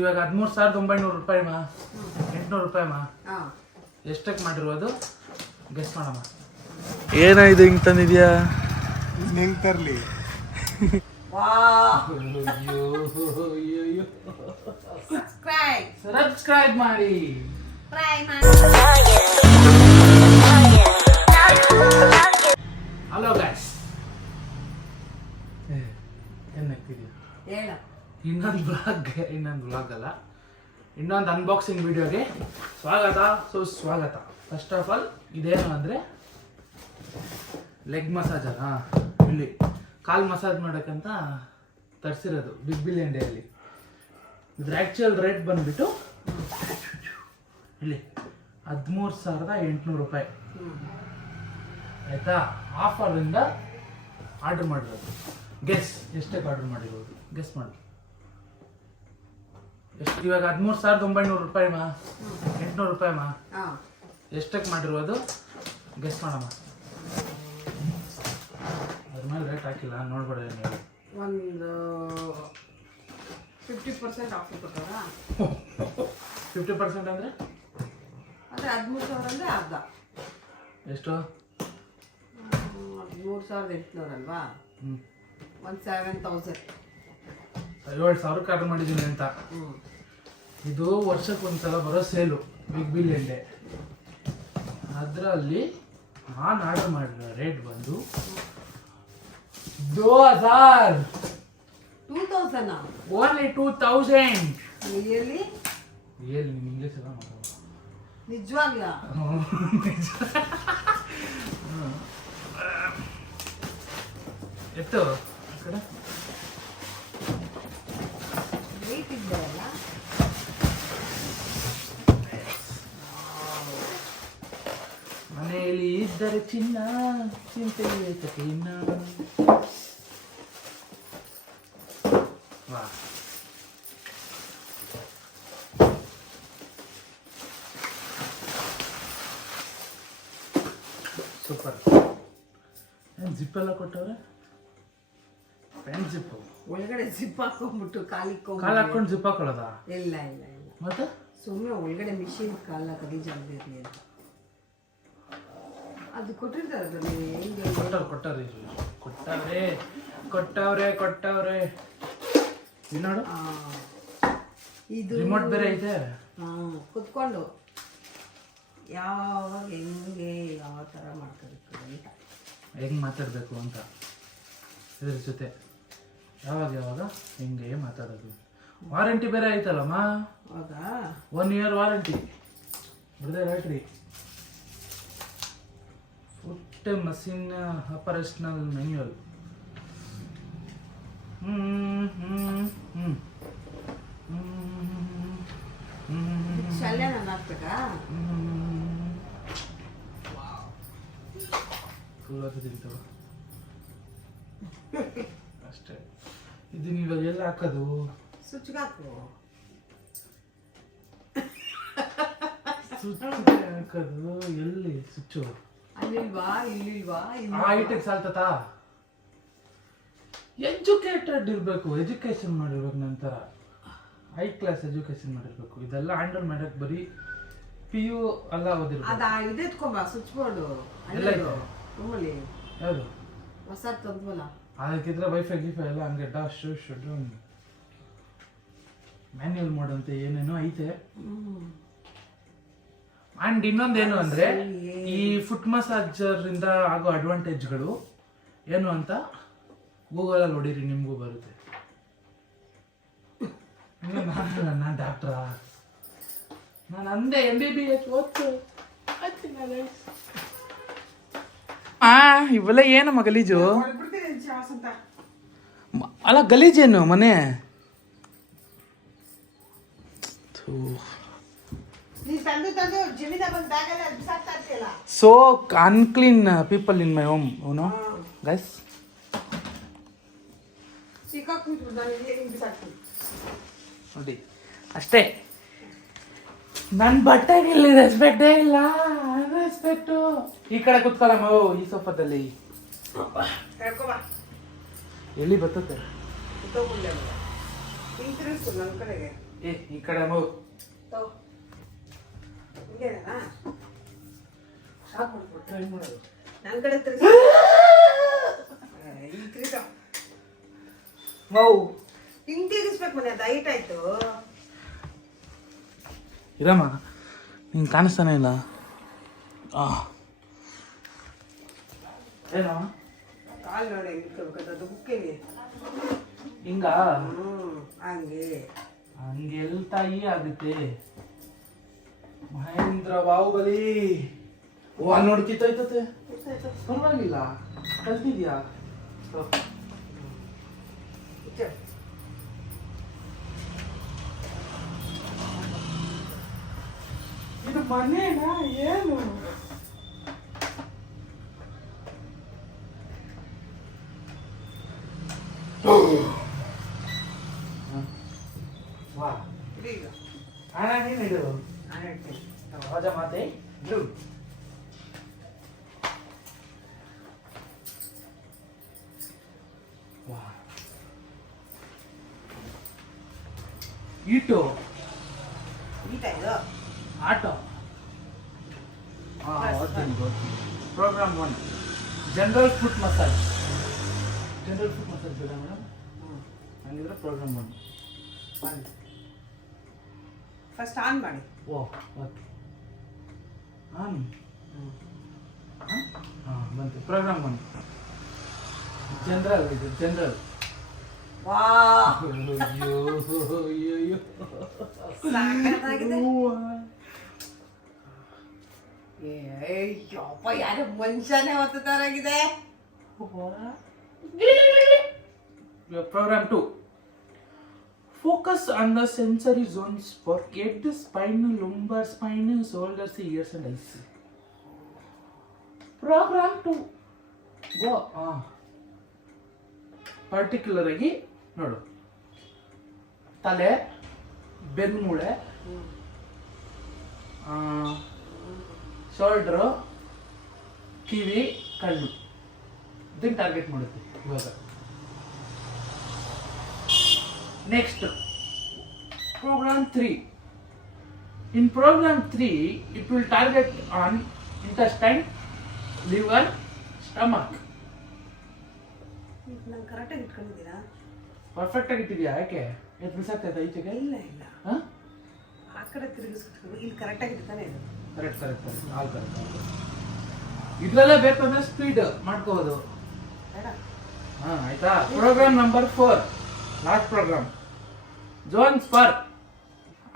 ಇವಾಗ 13,900 ರೂಪಾಯಿ ಮಾ 800 ರೂಪಾಯಿ ಮಾ ಎಷ್ಟಕ್ಕೆ ಮಾಡಿರೋದು ಗೆಸ್ ಮಾಡಮ್ಮ. ಏನಾಯ್ತು ಹಿಂಗೆ ತಂದಿದ್ಯಾ? ಹೆಂಗ್ ತರ್ಲಿ? ಸಬ್ಸ್ಕ್ರೈಬ್ ಮಾಡಿ. ಹಲೋ ಗಾಯ್ಸ್, ಏನಾಗ್ತಿದ್ಯಾ? ಇನ್ನೊಂದು ಬ್ಲಾಗ್ ಅಲ್ಲ, ಇನ್ನೊಂದು ಅನ್ಬಾಕ್ಸಿಂಗ್ ವಿಡಿಯೋಗೆ ಸ್ವಾಗತ ಸುಸ್ವಾಗತ. ಫಸ್ಟ್ ಆಫ್ ಆಲ್ ಇದೇನು ಅಂದರೆ ಲೆಗ್ ಮಸಾಜ್ ಅಲ್ಲ, ಇಲ್ಲಿ ಕಾಲು ಮಸಾಜ್ ಮಾಡೋಕ್ಕಂತ ತರಿಸಿರೋದು ಬಿಗ್ ಬಿಲಿಯನ್ ಡೇಯಲ್ಲಿ. ಇದ್ರ ಆ್ಯಕ್ಚುಯಲ್ ರೇಟ್ ಬಂದುಬಿಟ್ಟು ಇಲ್ಲಿ 13,800 ರೂಪಾಯಿ ಆಯಿತಾ. ಆಫರಿಂದ ಆರ್ಡ್ರ್ ಮಾಡಿರೋದು. ಗೆಸ್ ಎಷ್ಟಕ್ಕೆ ಆರ್ಡ್ರ್ ಮಾಡಿರೋದು? ಗೆಸ್ ಮಾಡಿ ಎಷ್ಟು. ಇವಾಗ 13,900 ರೂಪಾಯಿ ಮಾ 800 ರೂಪಾಯಿ ಮಾ ಎಷ್ಟಕ್ಕೆ ಮಾಡಿರೋದು ಗೆಸ್ ಮಾಡಮ್ಮ. ಅದ್ರ ಮೇಲೆ ರೇಟ್ ಹಾಕಿಲ್ಲ, ನೋಡ್ಬೇಡ ನೀವು. ಒಂದು 50% ಆಫರ್ ಕೊಟ್ಟವರಾ? 50% ಅಂದರೆ ಅಂದರೆ 13,000 ಅಂದರೆ ಅರ್ಧ. ಎಷ್ಟು? 13,800 ಅಲ್ವಾ? 7,000. 7,000 ಆರ್ಡರ್ ಮಾಡಿದ್ದೀನಿ ಅಂತ. ಇದು ವರ್ಷಕ್ಕೆ ಒಂದ್ಸಲ ಬರೋ ಸೇಲು ಬಿಗ್ ಬಿಲಿಯನ್ ಡೇ. ಅದರಲ್ಲಿ ನಾನು ಆರ್ಡರ್ ಮಾಡಿರೋ ರೇಟ್ ಬಂದು 2,000. 2,000? ಓನ್ಲಿ 2,000. ರಿಯಲಿ? ಏನು ಇಂಗ್ಲೀಷ್ ಎಲ್ಲ ಮಾತಾಡೋದು ನಿಜವಾಗ್ಲಾ? ಎತ್ತು ಕಡೆ ರೇಟ್ ಇದ್ದಾರಲ್ಲ. ಮನೆಯಲ್ಲಿ ಇದ್ದರೆ ಚಿನ್ನ, ಚಿಂತೆ ಏತಕ್ಕೆ ಇನ್ನ. ವಾ, ಸೂಪರ್. ಏನು ಜಿಪ್ಪೆಲ್ಲ ಕೊಟ್ಟವ್ರೆ? ಪ್ಯಾಂಟ್ ಜಿಪ್ಪು ಒಳಗಡೆ ಜಿಪ್ ಹಾಕೊಂಡ್ಬಿಟ್ಟು ಕಾಲು ಹಾಕೊಂಡು ಜಿಪ್ ಹಾಕೊಳ್ಳೋದಾ? ಇಲ್ಲ ಇಲ್ಲ ಇಲ್ಲ, ಮತ್ತೆ ಸುಮ್ಮನೆ ಒಳಗಡೆ ಮಿಷಿನ್ ಕಾಲ ಗಲೀಜಾಗದೆ ಇರಲಿ ಅಂತ ಅದು ಕೊಟ್ಟಿರ್ತಾರೆ. ಹೆಂಗೆ ಕೊಟ್ಟವ್ರೆ ಇಲ್ಲಿ ನೋಡು, ಇದು ರಿಮೋಟ್ ಬೇರೆ ಐತೆ. ಕುತ್ಕೊಂಡು ಯಾವಾಗ ಹೆಂಗೆ ಯಾವ ಥರ ಮಾಡ್ಕೋಬೇಕು ಅಂತ, ಹೆಂಗೆ ಮಾತಾಡಬೇಕು ಅಂತ ಇದ್ರ ಜೊತೆ ಯಾವಾಗ ಹೆಂಗೆ ಮಾತಾಡೋದು. ವಾರಂಟಿ ಬೇರೆ ಐತಲ್ಲಮ್ಮ. ಹೌದಾ? 1 year ವಾರಂಟಿ ಬಿಡದೆ ರೈಟ್ರಿ. Foot machine operational manual. ಶಾಲೆ ನಾನು ಹಾಕ್ಬೇಕಾ? ಅಷ್ಟೇ. ಇದು ನೀವು ಎಲ್ಲ ಹಾಕೋದು ಸ್ವಿಚ್ಗೆ ಹಾಕು. ಸ್ವಿಚ್ ಹಾಕೋದು ಎಲ್ಲಿ ಸ್ವಿಚ್ಚು? ಅಲ್ಲಿಲ್ವಾ ಇಲ್ಲಿಲ್ವಾ? ಹೈಟೆಕ್ ಸಾಲ್ತತಾ? ಎಜುಕೇಟೆಡ್ ಇರಬೇಕು, ಎಜುಕೇಶನ್ ಮಾಡಿರ್ಬೇಕು, ನಂತರ ಹೈ ಕ್ಲಾಸ್ ಎಜುಕೇಶನ್ ಮಾಡಿರ್ಬೇಕು. ಇದೆಲ್ಲ ಹ್ಯಾಂಡಲ್ ಮಾಡಕ್ ಬರೀ PU ಅಲ್ಲ ಓದಿರ್ಬೇಕು. ಅದ ಇದು ಎತ್ಕೊಂಬ, ಸ್ವಿಚ್ ಬೋರ್ಡು ಎಲ್ಲ ಐತೆ ರೂಮಲ್ಲಿ. ಯಾವುದು ಹೊಸ ತಂದ್ವಲ್ಲ ಅದಕ್ಕಿದ್ರೆ ವೈಫೈ ಎಲ್ಲ ಹಂಗೆ ಡಾಶ್ ಮ್ಯಾನ್ಯುಯಲ್ ಮೋಡ್ ಅಂತ ಏನೇನೋ ಐತೆ. ಅಂಡ್ ಇನ್ನೊಂದೇನು ಅಂದ್ರೆ ಈ ಫುಟ್ ಮಸಾಜರ್ ಇಂದ ಆಗೋ ಅಡ್ವಾಂಟೇಜ್ಗಳು ಏನು ಅಂತ ಗೂಗಲಲ್ಲಿ ಹೊಡೀರಿ, ನಿಮಗೂ ಬರುತ್ತೆ. ನಾನು ಡಾಕ್ಟ್ರಾ? ನಾನು ಅಂದೆ MBBS ಓದ್ತು. ಇವೆಲ್ಲ ಏನಮ್ಮ ಗಲೀಜು? ಅಲ್ಲ ಗಲೀಜೇನು ಮನೆ? So unclean people in my home, no guys. ನೋಡಿ ಅಷ್ಟೇ, ನನ್ನ ಬಟ್ಟೆಗಿಲ್ಲಿ ರೆಸ್ಪೆಕ್ಟೇ ಇಲ್ಲ. ರೆಸ್ಪೆಕ್ಟು ಈ ಕಡೆ ಕುತ್ಕೊಳ್ಳಮ್ಮ, ಈ ಸೋಫಾದಲ್ಲಿ. ಎಲ್ಲಿ ಬರ್ತದೆ? ಈ ಕಡೆ ನೋವು ಹಿಂಗೇನಾ ಸಾಕು ಟ್ರೈ ಮಾಡೋದು ನನ್ನ ಕಡೆ ತಿರ್ಗಿ ಹಿಂಗೆ ತಿರ್ಗ ನೋವು ಹಿಂಗೆ ತಿರ್ಗಿಸ್ಬೇಕು ಮನೆ ಅದು ಹೈಟ್ ಆಯ್ತು ಇರಮ್ಮ ನಿಂಗೆ ಕಾಣಿಸ್ತಾನೆ ಇಲ್ಲ ಏನೋ ಕಾಲು ನೋಡಿ ಇಟ್ಕೋಬೇಕು ಅದು ಬುಕ್ಕಿಗೆ ಹಿಂಗ ಹಂಗೆ ಹಂಗೆಲ್ ತಾಯಿ ಆಗುತ್ತೆ ಮಹೇಂದ್ರ ಬಾಹುಬಲಿ ಓ ಅಲ್ಲಿ ನೋಡಿ ಕಿತ್ತೋಯ್ತತೆ ಪರವಾಗಿಲ್ಲ ಕಲ್ತಿದ್ಯಾ ಇದು ಮನೇನಾ ಏನು ವಾ ಈಗ ಹಣ ನೀನಿಡು ನಾನು ಹೇಳ್ತೀನಿ ರಾಜ ಮಾತೆ ಇಡು ವಾ ಇಟ್ಟು ಈಟ ಇದು ಆಟೋ ಓದ್ತೀನಿ ಪ್ರೋಗ್ರಾಮ್ 1 ಜನರಲ್ ಫುಟ್ ಮಸಾಜ್ ಬೇಡ ಮೇಡಮ್ ಹಂಗಿದ್ರೆ ಪ್ರೋಗ್ರಾಮ್ 1 ಫಸ್ಟ್ ಆನ್ ಮಾಡಿ ಓ ಓಕೆ ಆನ್ ಬಂತು ಪ್ರೋಗ್ರಾಮ್ 1 ಜನರಲ್ ಇದು ಜನರಲ್ ವಾ ಅಯ್ಯೋ ಸಾಕಾಗಿದೆ ಅಯ್ಯಪ್ಪ ಯಾರು ಮನುಷ್ಯನೇ ಹೊತ್ತದಾರಾಗಿದೆ Program 2. Focus on the sensory zones for head, spine, lumbar spine, shoulders, ears and eyes. Program 2. Go. Particular ಆಗಿ ನೋಡು ತಲೆ ಬೆನ್ಮೂಳೆ ಶೋಲ್ಡ್ರು ಕಿವಿ ಕಣ್ಣು ಇದನ್ನು ಟಾರ್ಗೆಟ್ ಮಾಡುತ್ತೆ ಇವಾಗ next program 3 in program 3 it will target on intestine liver stomach ನಾನು ಕರೆಕ್ಟಾಗಿ ಇಟ್ಕೊಂಡಿದ್ದೀರಾ perfect ಆಗಿಟ್ಟಿದ್ಯಾ ಯಾಕೆ ಎಷ್ಟು ಮಿಸ್ ಆಗ್ತೈತೆ ಈಚೆಗೆ ಇಲ್ಲ ಇಲ್ಲ ಹಾಂ ಆ ಕಡೆ ತಿರುಗಿಸ್ಕೊಂಡು ಇಲ್ಲಿ ಕರೆಕ್ಟಾಗಿ ಇರ್ತಾನೆ ಇದು ಕರೆಕ್ಟ್ ಕರೆಕ್ಟ್ ಆಲ್ ಕರೆಕ್ಟ್ ಇದರಲ್ಲೇ ಬೇಕಂದ್ರೆ ಸ್ಪೀಡ್ ಮಾಡ್ಕೋಬೋದು ಬೇಡ ಹಾಂ ಆಯ್ತಾ ಪ್ರೋಗ್ರಾಮ್ ನಂಬರ್ 4 ಲಾಸ್ಟ್ ಪ್ರೋಗ್ರಾಮ್ ಜೋನ್ ಸ್ಪರ್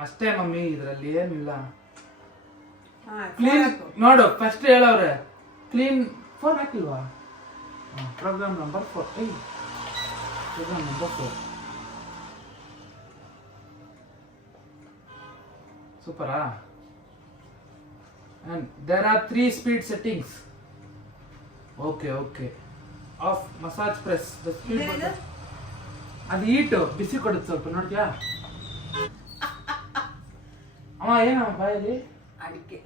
ಅಷ್ಟೇ ಮಮ್ಮಿ ಇದರಲ್ಲಿ ಏನಿಲ್ಲ ಕ್ಲೀನ್ ನೋಡು ಫಸ್ಟ್ ಹೇಳವ್ರೆ ಕ್ಲೀನ್ ಫೋನ್ ಹಾಕಿಲ್ವಾ ಪ್ರೋಗ್ರಾಮ್ ನಂಬರ್ 4 ಪ್ರೋಗ್ರಾಮ್ ನಂಬರ್ 4 ಸೂಪರಾ and there are 3 speed settings okay of massage press the speed button ಅದು ಹೀಟು ಬಿಸಿ ಕೊಡುತ್ತೆ ಸ್ವಲ್ಪ ನೋಡ್ತೀಯಾ ಅಮ್ಮ ಏನಮ್ಮ ಬಾಯಲ್ಲಿ ಅಡಿಕೆ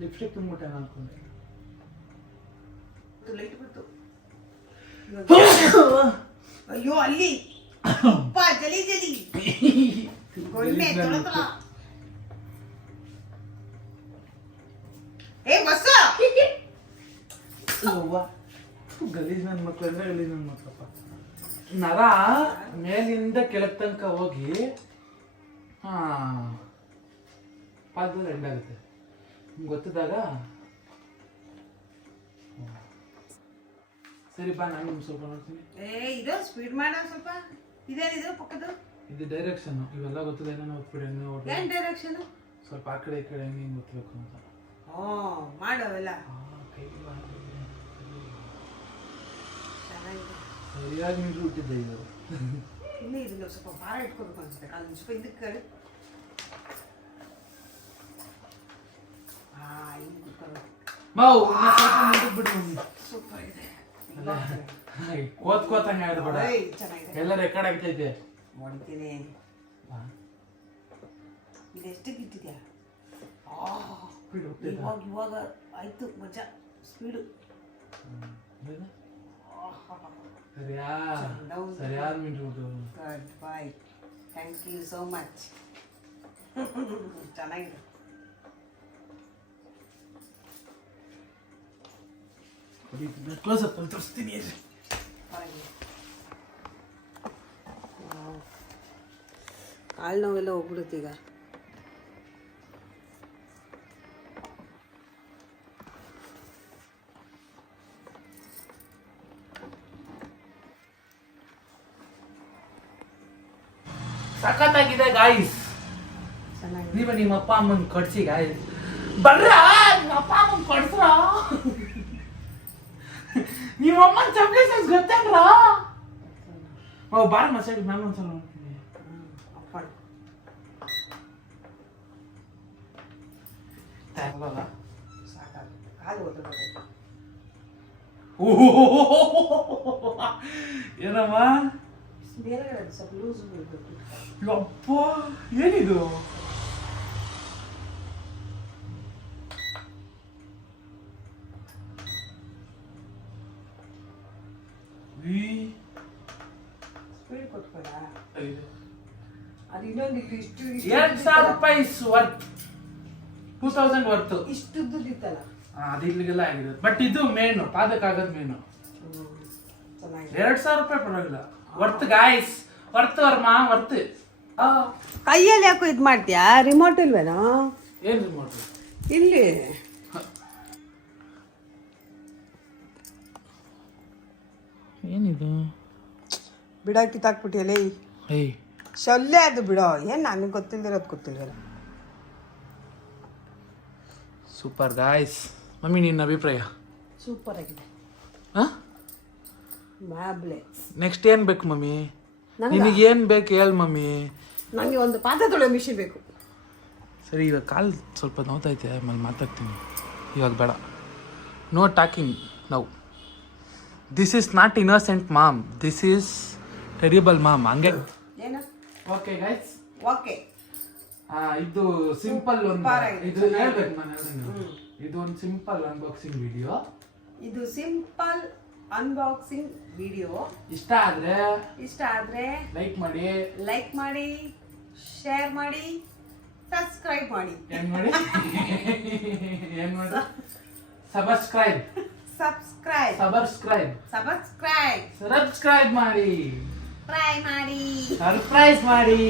ಲಿಪ್ಸ್ಟಿಕ್ ತುಂಬಿಟ್ಟೆ ಅನ್ಕೊಂಡೆ ಲೈಟ್ ಬಿಡ್ತು ಅಯ್ಯೋ ಅಲ್ಲಿ ಅಪ್ಪ ಜಲಿ ಜಲಿ ಗೊಣ್ಣೆ ತೊಳತಲ ಏ ಬಸ್ಸ ಗಲೀಜ್ ನನ್ನ ಮಕ್ಳು ಅಂದ್ರೆ ಗಲೀಜ್ ನನ್ನ ಮಕ್ಕಳಪ್ಪ ನರ ಮೇಲಿಂದ ಕೆಳಗ್ ತನಕ ಹೋಗಿ ಪಾದದಲ್ಲಿ ಎಂಡ್ ಆಗುತ್ತೆ ಗೊತ್ತಿದ್ದಾಗ ಸರಿ ಬಾ ನಾನು ನಿಮ್ಗೆ ಸ್ವಲ್ಪ ನೋಡ್ತೀನಿ ಇದು ಸ್ಪೀಡ್ ಮಾಡ ಸ್ವಲ್ಪ ಇದೇನಿದು ಪಕ್ಕದ್ದು ಇದು ಡೈರೆಕ್ಷನ್ ಇವೆಲ್ಲ ಗೊತ್ತಿಲ್ಲ ಏನೋ ಓದ್ಬಿಡಿ ಏನ್ ಡೈರೆಕ್ಷನ್ ಸ್ವಲ್ಪ ಆ ಕಡೆ ಈ ಕಡೆ ಹೆಂಗೆ ಗೊತ್ತಬೇಕು ಅಂತ ಮಾಡು ಅವೆಲ್ಲ ಸರಿಯಾಗಿ ನೀರು ಹುಟ್ಟಿದ್ದೆ ಇದು ಇನ್ನೂ ಇದನ್ನ ಸ್ವಲ್ಪ ಭಾರ ಇಟ್ಕೋಬೇಕು ಅನ್ಸುತ್ತೆ ಕಾಲು ಸ್ವಲ್ಪ ಇದಕ್ಕೆ ಕಡೆ ಮಾವು ಬಿಡು ಸೂಪರ್ ಇದೆ ಕೋತ್ಕೋತಂಗೆ ಆಯ್ತು ಬೇಡ ಚೆನ್ನಾಗಿದೆ ಎಲ್ಲ ರೆಕಾರ್ಡ್ ಆಗ್ತೈತೆ ಹೊಡಿತೀನಿ ಇದೆಷ್ಟಕ್ಕೆ ಇಟ್ಟಿದ್ಯಾ ಇವಾಗ ಆಯ್ತು ಮಜಾ ಸ್ಪೀಡು ಸರಿಯಾದ ಮಿಂಟು good boy thank you so much ಚೆನ್ನಾಗಿದೆ. ಕ್ಲೋಸ್ ಅಪ್ ಅಲ್ಲಿ ತೋರಿಸ್ತೀನಿ. ಕಾಲು ನೋವೆಲ್ಲ ಹೋಗ್ಬಿಡುತ್ತೆ ಈಗ. ಸಖತ್ತಾಗಿದೆ ಗಾಯ್ಸ್. ಚೆನ್ನಾಗಿದೆ. ನೀವ ನಿಮ್ಮ ಅಪ್ಪ ಅಮ್ಮನ್ ಕೊಡ್ಸಿ ಗಾಯ್ಸ್. ಬರ್ರ ನಿಮ್ಮ ಅಪ್ಪ ಅಮ್ಮನ್ ಕೊಡ್ಸ್ರ. ನಿಮ್ಮ ಅಮ್ಮನ್ ಚಪ್ಲಿ ಸೈಜ್ ಗೊತ್ತೇನ್ರ? ಓ ಬಾರ ಮಸಾಜ್ ನಾನು ಒಂದ್ಸಲ ನೋಡ್ತೀನಿ. ಅಪ್ಪಣ ಸಾಕಾಗುತ್ತೆ. ಕಾಲು ಓದ್ಬೇಕು. ಏನಮ್ಮ ಬೇರೆಗಡೆ ಸ್ವಲ್ಪ ಲೂಸ್ ಬಿಡಬೇಕು. ಯಪ್ಪ ಏನಿದು? ಸ್ಪೀಡ್ ಕೊಟ್ಕೊಳ. ಅದು ಇನ್ನೊಂದು ಇಷ್ಟು 2,000 ರೂಪಾಯಿ ವರ್ತ್, 2,000 ವರ್ತ್. ಇಷ್ಟುದ್ದಿತ್ತಲ್ಲ. ಅದು ಇಲ್ಲಿಗೆಲ್ಲ ಆಗಿದೆ. ಬಟ್ ಇದು ಮೇನು, ಪಾದಕ್ಕಾಗದ್ ಮೇನು. ಚೆನ್ನಾಗಿದೆ. 2,000 ರೂಪಾಯಿ ಪರವಾಗಿಲ್ಲ. ವರ್ತ್ ಗಾಯ್ಸ್, ವರ್ತ್ ವರ್ಮ ವರ್ತ್. ಕೈಯಲ್ಲಿ ಯಾಕೋ ಇದು ಮಾಡ್ತೀಯಾ? ರಿಮೋಟ್ ಇಲ್ವೇನೋ? ಏನ್ ರಿಮೋಟ್? ಇಲ್ಲಿ ಏನಿದು? ಬಿಡ ಕಿತ್ತಾಕ್ಬಿಟ್ಟಿಯಲ್ಲ. ಏಯ್ ಸೊಲ್ಲೆ ಅದು ಬಿಡೋ. ಏನ್ ನನಗೆ ಗೊತ್ತಿಲ್ದಿರೋದು ಗೊತ್ತಿಲ್ವಲ್ಲ. Super guys. ಮಮ್ಮಿ ನಿನ್ನ ಅಭಿಪ್ರಾಯ? ಸೂಪರ್ ಆಗಿದೆ. ಹಾ ಮ್ಯಾಬ್ಲೆ. ನೆಕ್ಸ್ಟ್ ಏನ್ ಬೇಕು ಮಮ್ಮಿ? ನಂಗ? ನಿನಗೆ ಏನ್ ಬೇಕು ಹೇಳು ಮಮ್ಮಿ. ನನಗೆ ಒಂದು ಪಾತ್ರೆ ತೊಳೆಯೋ ಮಿಷಿನ್ ಬೇಕು. ಸರಿ ಇವಾಗ ಕಾಲು ಸ್ವಲ್ಪ ನೋವ್ತೈತೆ, ಆಮೇಲೆ ಮಾತಾಡ್ತೀನಿ. ಇವಾಗ ಬೇಡ. No talking now. This is not innocent mom, this is terrible mom. ಹಂಗೆ ಏನು? Okay guys. ಓಕೆ. ಇದು ಸಿಂಪಲ್ ಒಂದು Super ಆಗಿದೆ, ಇದು ಹೇಳ್ಬೇಕು ನಾನು ಹೇಳಿದ್ರೆ. ಇದು ಒಂದು ಸಿಂಪಲ್ ಅನ್ಬಾಕ್ಸಿಂಗ್ ವಿಡಿಯೋ. ಇದು ಸಿಂಪಲ್ ಅನ್ಬಾಕ್ಸಿಂಗ್ ವಿಡಿಯೋ. ಇಷ್ಟ ಆದ್ರೆ ಲೈಕ್ ಮಾಡಿ, ಶೇರ್ ಮಾಡಿ, ಸಬ್ಸ್ಕ್ರೈಬ್ ಮಾಡಿ. ಏನ್ ಮಾಡಿ ಸಬ್ಸ್ಕ್ರೈಬ್ ಮಾಡಿ, ಟ್ರೈ ಮಾಡಿ, ಸರ್ಪ್ರೈಸ್ ಮಾಡಿ.